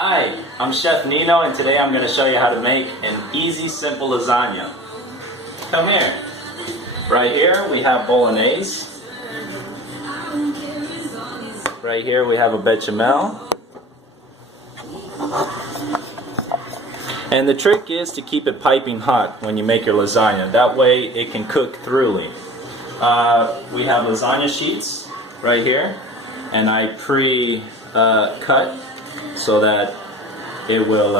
Hi, I'm Chef Nino, and today I'm going to show you how to make an easy, simple lasagna. Come here. Right here we have Bolognese. Right here we have a bechamel. And the trick is to keep it piping hot when you make your lasagna. That way it can cook thoroughly. We have lasagna sheets right here, and I pre-cut so that it will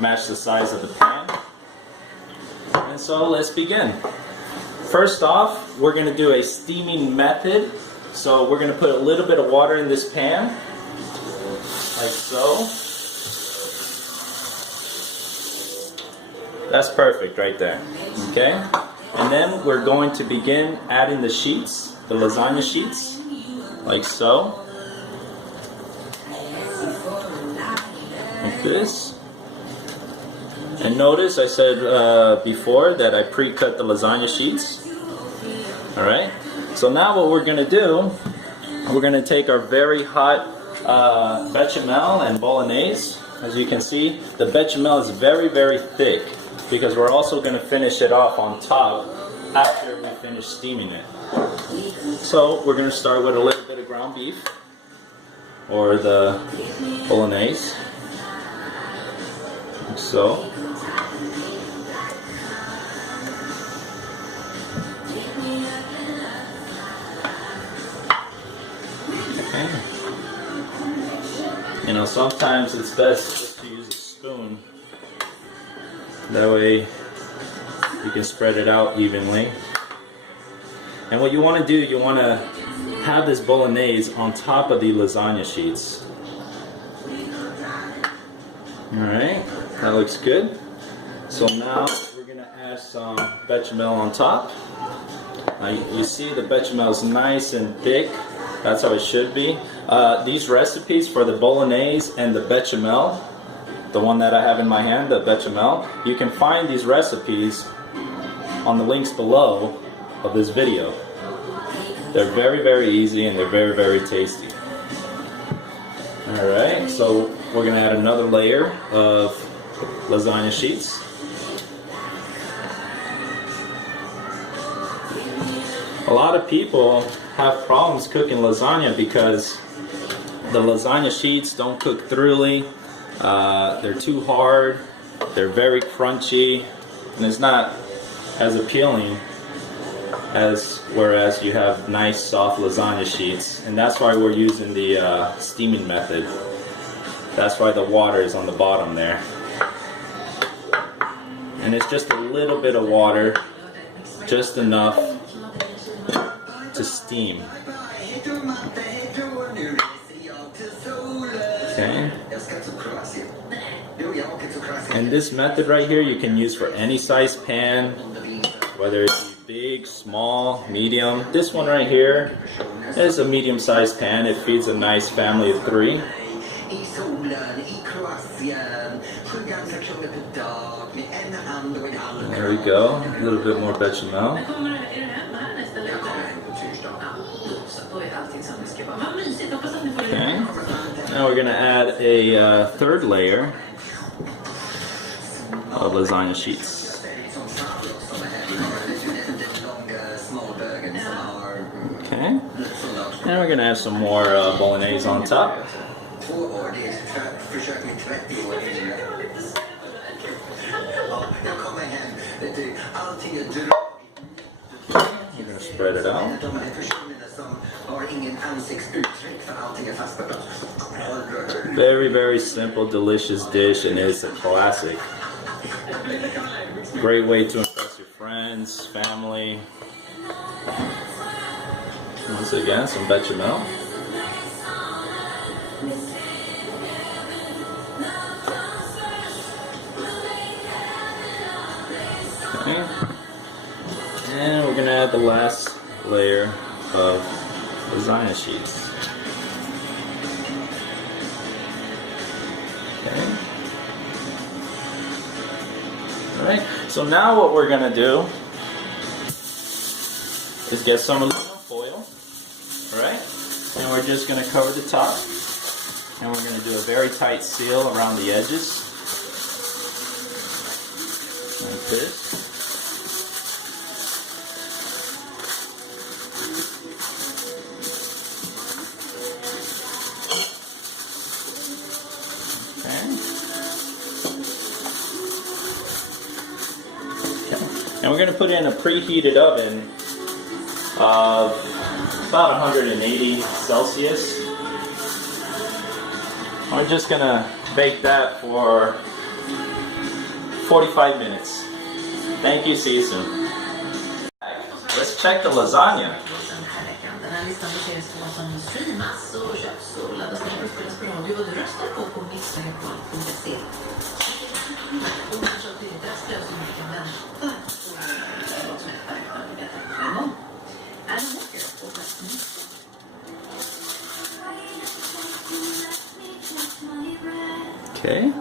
match the size of the pan. And so let's begin. First off, we're going to do a steaming method. So we're going to put a little bit of water in this pan, like so. That's perfect right there. Okay? And then we're going to begin adding the sheets, the lasagna sheets, like so. Like this. And notice I said before that I pre-cut the lasagna sheets. Alright? So now what we're going to do, we're going to take our very hot bechamel and bolognese. As you can see, the bechamel is very, very thick because we're also going to finish it off on top after we finish steaming it. So we're going to start with a little bit of ground beef or the bolognese. Like so. You know, sometimes it's best just to use a spoon. That way you can spread it out evenly. And what you want to do, you want to have this bolognese on top of the lasagna sheets. Alright, that looks good. So now we're going to add some bechamel on top. You see the bechamel is nice and thick. That's how it should be. These recipes for the bolognese and the bechamel, the one that I have in my hand, the bechamel, you can find these recipes on the links below of this video. They're very, very easy and they're very, very tasty. Alright, so we're going to add another layer of lasagna sheets. A lot of people have problems cooking lasagna because the lasagna sheets don't cook thoroughly. They're too hard, they're very crunchy, and it's not as appealing as whereas you have nice soft lasagna sheets. And that's why we're using the steaming method. That's why the water is on the bottom there. And it's just a little bit of water, just enough to steam. Okay. And this method right here you can use for any size pan, whether it's big, small, medium. This one right here is a medium-sized pan. It feeds a nice family of 3. There we go. A little bit more bechamel. Okay. Now we're going to add a third layer of lasagna sheets. Okay. And we're going to add some more bolognese on top. We're going to spread it out. Very, very simple, delicious dish, and it's a classic. Great way to impress your friends, family. Once again, some bechamel. Okay. And we're going to add the last layer of lasagna sheets. Okay. Alright, so now what we're going to do is get some aluminum foil, alright, and we're just going to cover the top And we're going to do a very tight seal around the edges. Like this. And we're going to put in a preheated oven of about 180 Celsius. I'm just going to bake that for 45 minutes. Thank you, see you soon. Let's check the lasagna. Okay,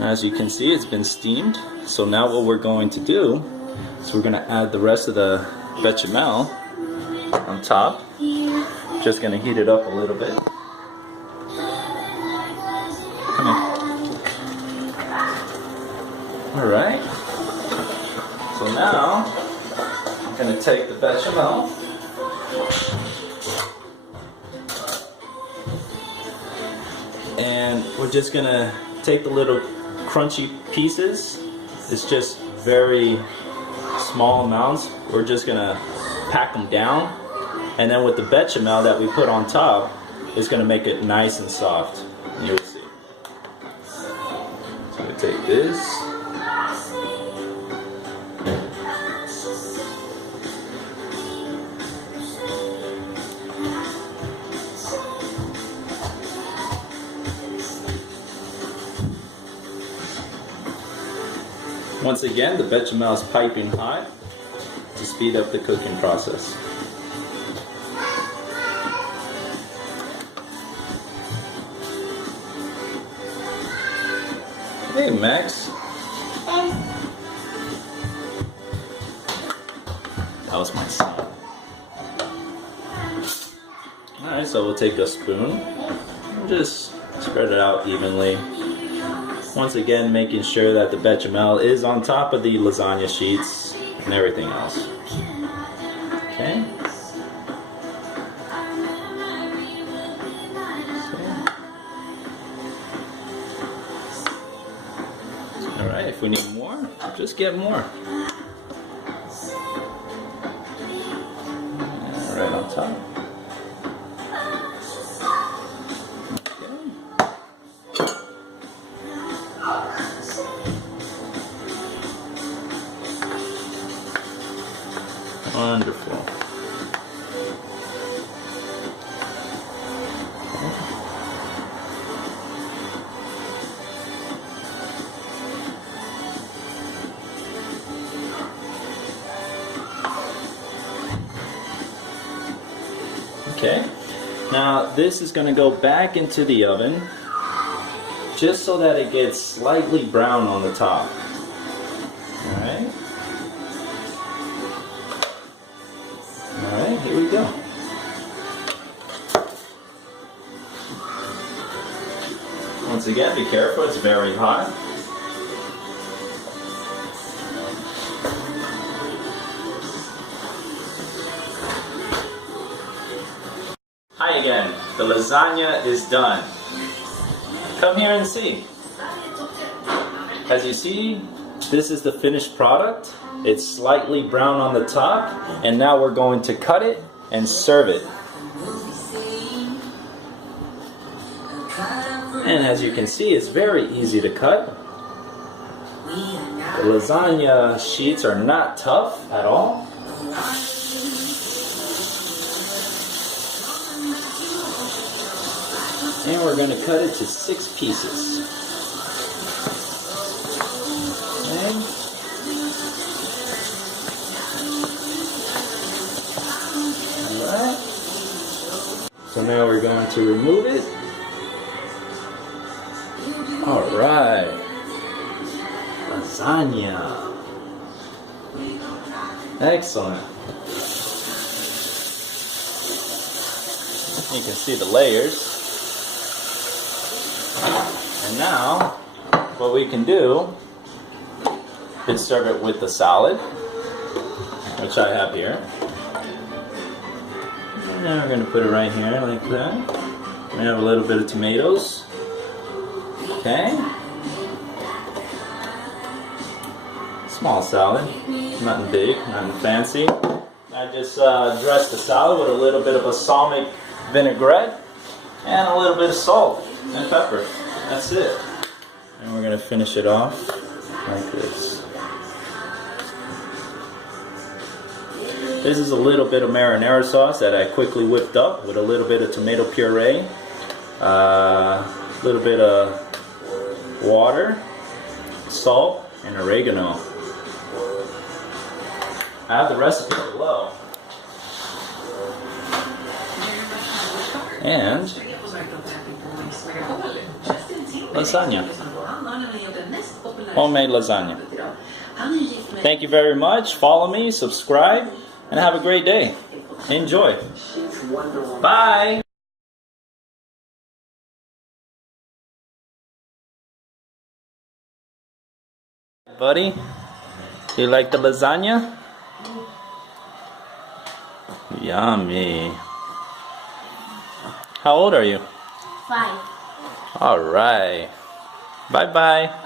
as you can see, it's been steamed. So now what we're going to do is we're going to add the rest of the bechamel on top. Just going to heat it up a little bit. Come here. Alright, so now I'm going to take the bechamel and we're just going to take the little crunchy pieces. It's just very small amounts. We're just going to pack them down, and then with the bechamel that we put on top, it's going to make it nice and soft. You'll see. So I'm going to take this. Once again, the bechamel is piping hot to speed up the cooking process. Hey, Max. That was my son. Alright, so we'll take a spoon and just spread it out evenly. Once again, making sure that the bechamel is on top of the lasagna sheets and everything else. Okay. Alright, if we need more, just get more. Right on top. Wonderful. Okay, now this is going to go back into the oven just so that it gets slightly brown on the top. Alright. Alright, here we go. Once again, be careful, it's very hot. Hi again, the lasagna is done. Come here and see. As you see, this is the finished product. It's slightly brown on the top, and now we're going to cut it and serve it. And as you can see, it's very easy to cut. The lasagna sheets are not tough at all. And we're going to cut it to 6 pieces. Okay. Alright. So now we're going to remove it. Alright. Lasagna. Excellent. You can see the layers. And now, what we can do is serve it with the salad, which I have here. And then we're going to put it right here like that. We have a little bit of tomatoes. Okay. Small salad, nothing big, nothing fancy. I just dressed the salad with a little bit of balsamic vinaigrette and a little bit of salt and pepper. That's it. And we're going to finish it off like this. This is a little bit of marinara sauce that I quickly whipped up with a little bit of tomato puree, a little bit of water, salt, and oregano. I have the recipe below. And lasagna. Homemade lasagna. Thank you very much. Follow me, subscribe, and have a great day. Enjoy. Bye. Buddy, you like the lasagna? Yummy. How old are you? 5. All right. Bye-bye.